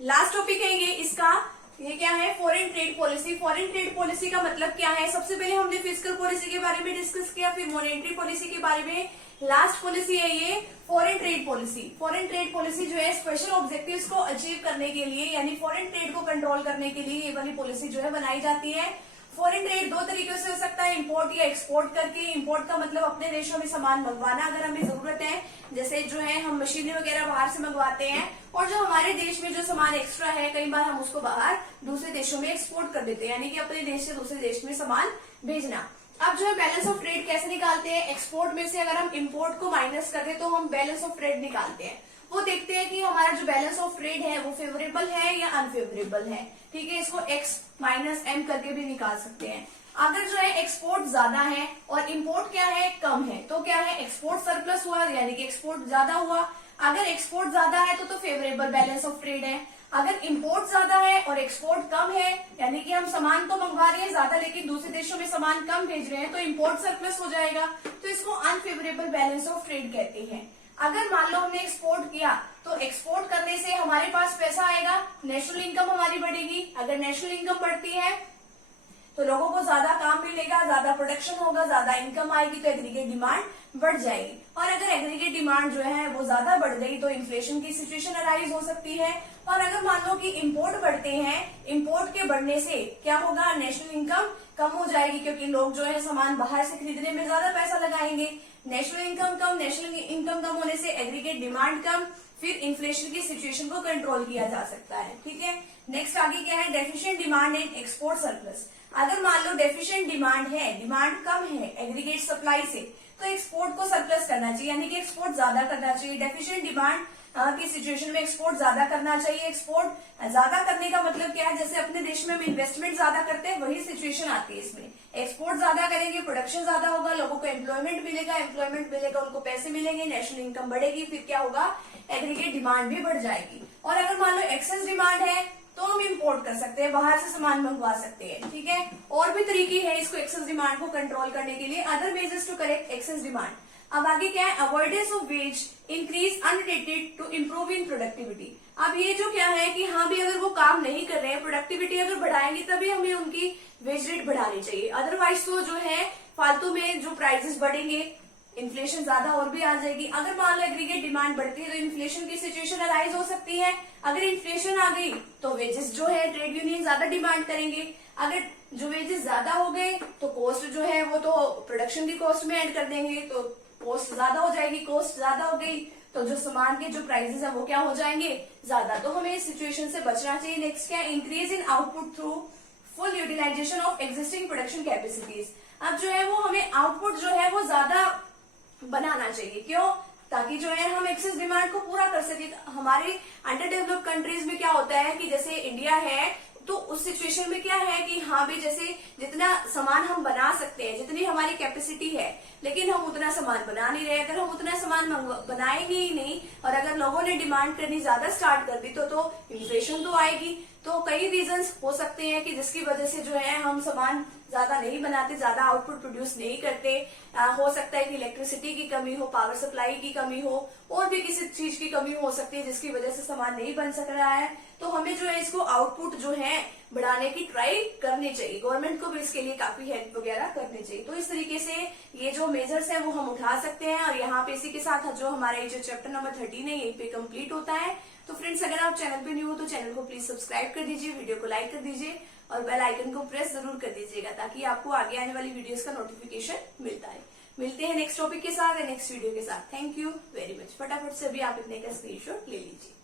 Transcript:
Last topic है ये क्या है, foreign trade policy. Foreign trade policy का मतलब क्या है? सबसे पहले हमने फिजिकल पॉलिसी के बारे में डिस्कस किया, फिर मॉनेटरी पॉलिसी के बारे में। लास्ट पॉलिसी है ये foreign trade policy. Foreign trade policy जो है स्पेशल ऑब्जेक्टिव्स को अचीव करने के लिए, यानी फॉरेन ट्रेड को कंट्रोल करने के लिए ये वाली पॉलिसी जो है बनाई जाती है। फॉरेन ट्रेड दो तरीकों से हो सकता है, इंपोर्ट या एक्सपोर्ट करके। इंपोर्ट का मतलब अपने देशों में सामान मंगवाना अगर हमें जरूरत है, जैसे जो है हम मशीनें वगैरह बाहर से मंगवाते हैं, और जो हमारे देश में जो सामान एक्स्ट्रा है कई बार हम उसको बाहर दूसरे देशों में एक्सपोर्ट कर देते हैं, यानी कि अपने देश से दूसरे देश में सामान भेजना। अब जो है बैलेंस ऑफ ट्रेड कैसे निकालते हैं? एक्सपोर्ट में से अगर हम इंपोर्ट को माइनस कर दे तो हम बैलेंस ऑफ ट्रेड निकालते हैं। वो देखते हैं कि हमारा जो बैलेंस ऑफ ट्रेड है वो फेवरेबल है या अनफेवरेबल है। ठीक है, इसको x माइनस m करके भी निकाल सकते हैं। अगर जो है एक्सपोर्ट ज्यादा है और इंपोर्ट क्या है, कम है, तो क्या है, एक्सपोर्ट सरप्लस हुआ, यानी कि एक्सपोर्ट ज्यादा हुआ। अगर एक्सपोर्ट ज्यादा है तो फेवरेबल बैलेंस ऑफ ट्रेड है। अगर इंपोर्ट ज्यादा है और एक्सपोर्ट कम है, यानी कि हम सामान तो मंगवा रहे हैं ज्यादा लेकिन दूसरे देशों में सामान कम भेज रहे हैं, तो इंपोर्ट सरप्लस हो जाएगा, तो इसको अनफेवरेबल बैलेंस ऑफ ट्रेड कहते हैं। अगर मान लो हमने एक्सपोर्ट किया तो एक्सपोर्ट करने से हमारे पास पैसा आएगा, नेशनल इनकम हमारी बढ़ेगी। अगर नेशनल इनकम बढ़ती है तो लोगों को ज्यादा काम मिलेगा, ज्यादा प्रोडक्शन होगा, ज्यादा इनकम आएगी, तो एग्रीगेट डिमांड बढ़ जाएगी। और अगर एग्रीगेट डिमांड जो है वो ज्यादा बढ़ गई तो इन्फ्लेशन की सिचुएशन अराइज हो सकती है। और अगर मान लो कि इंपोर्ट बढ़ते हैं, इंपोर्ट के बढ़ने से क्या होगा, नेशनल इनकम कम हो जाएगी, क्योंकि लोग जो है सामान बाहर से खरीदने में ज्यादा पैसा लगाएंगे। नेशनल इनकम कम, नेशनल इनकम कम होने से एग्रीगेट डिमांड कम, फिर इन्फ्लेशन की सिचुएशन को कंट्रोल किया जा सकता है। ठीक है, नेक्स्ट आगे क्या है, deficient demand and export surplus. अगर मान लो डेफिशिएंट डिमांड है, डिमांड कम है एग्रीगेट सप्लाई से, तो एक्सपोर्ट को सरप्लस करना चाहिए, यानी कि एक्सपोर्ट ज्यादा करना चाहिए। डेफिशिएंट डिमांड की सिचुएशन में एक्सपोर्ट ज्यादा करना चाहिए। एक्सपोर्ट ज्यादा करने का मतलब क्या है, जैसे अपने देश में हम इन्वेस्टमेंट ज्यादा करते हैं, वही सिचुएशन आती है इसमें। एक्सपोर्ट ज्यादा करेंगे, प्रोडक्शन ज्यादा होगा, लोगों को एम्प्लॉयमेंट मिलेगा, उनको पैसे मिलेंगे, नेशनल इनकम बढ़ेगी, फिर क्या होगा, एग्रीगेट डिमांड भी बढ़ जाएगी। और अगर मान लो एक्सेस डिमांड है तो हम इंपोर्ट कर सकते हैं, बाहर से सामान मंगवा सकते हैं। ठीक है, और भी तरीके हैं इसको एक्सेस डिमांड को कंट्रोल करने के लिए, other measures to correct excess demand. अब आगे क्या है, avoidance of wage increase unrelated to improve in productivity. अब ये जो क्या है कि हाँ भी अगर वो काम नहीं कर रहे हैं, प्रोडक्टिविटी अगर बढ़ाएंगे तभी हमें उनकी वेज रेट बढ़ानी चाहिए, अदरवाइज तो जो है फालतू में जो प्राइसेस बढ़ेंगे, इन्फ्लेशन ज्यादा और भी आ जाएगी। अगर मान लो एग्रीगेट डिमांड बढ़ती है तो इन्फ्लेशन की सिचुएशन अराइज हो सकती है। अगर इन्फ्लेशन आ गई तो वेजेस जो है ट्रेड यूनियन ज्यादा डिमांड करेंगे। अगर जो वेजेस ज्यादा हो गए तो कॉस्ट जो है वो तो प्रोडक्शन की कॉस्ट में ऐड कर देंगे, तो कॉस्ट ज्यादा हो जाएगी। कॉस्ट ज्यादा हो गई तो जो सामान के जो प्राइसेस है वो क्या हो जाएंगे, ज्यादा। तो हमें इस सिचुएशन से बचना चाहिए। नेक्स्ट क्या है, increase in output through full utilisation of existing production capacities. अब जो है वो हमें आउटपुट जो है वो ज्यादा बनाना चाहिए, क्यों, ताकि जो है हम एक्सेस डिमांड को पूरा कर सके। हमारे अंडर डेवलप्ड कंट्रीज में क्या होता है कि जैसे इंडिया है तो उस सिचुएशन में क्या है कि हाँ भी जैसे जितना सामान हम बना सकते हैं, जितनी हमारी कैपेसिटी है, लेकिन हम उतना सामान बना नहीं रहे। अगर हम उतना सामान बनाएंगे ही नहीं और अगर लोगों ने डिमांड करनी ज्यादा स्टार्ट कर दी तो इन्फ्लेशन तो आएगी। तो कई रीजंस हो सकते हैं कि जिसकी वजह से जो है हम सामान ज्यादा नहीं बनाते, ज्यादा आउटपुट प्रोड्यूस नहीं करते। हो सकता है कि इलेक्ट्रिसिटी की कमी हो, पावर सप्लाई की कमी हो, और भी किसी चीज की कमी हो सकती है जिसकी वजह से सामान नहीं बन सक रहा है। तो हमें जो है इसको आउटपुट जो है बढ़ाने की ट्राई करनी चाहिए। गवर्नमेंट को भी इसके लिए काफी हेल्प वगैरह करनी चाहिए। तो इस तरीके से ये जो मेजर्स है वो हम उठा सकते हैं। और यहाँ पे इसी के साथ जो हमारा ये जो चैप्टर नंबर 13 है यहीं पे कंप्लीट होता है। तो फ्रेंड्स, अगर आप चैनल पे न्यू हो तो चैनल को प्लीज सब्सक्राइब कर दीजिए, वीडियो को लाइक कर दीजिए और बेल आइकन को प्रेस जरूर कर दीजिएगा, ताकि आपको आगे आने वाली वीडियोस का नोटिफिकेशन मिलता है। मिलते हैं नेक्स्ट टॉपिक के साथ या नेक्स्ट वीडियो के साथ। Thank you very much. फटाफट से भी आप इतने का स्क्रीनशॉट ले लीजिए।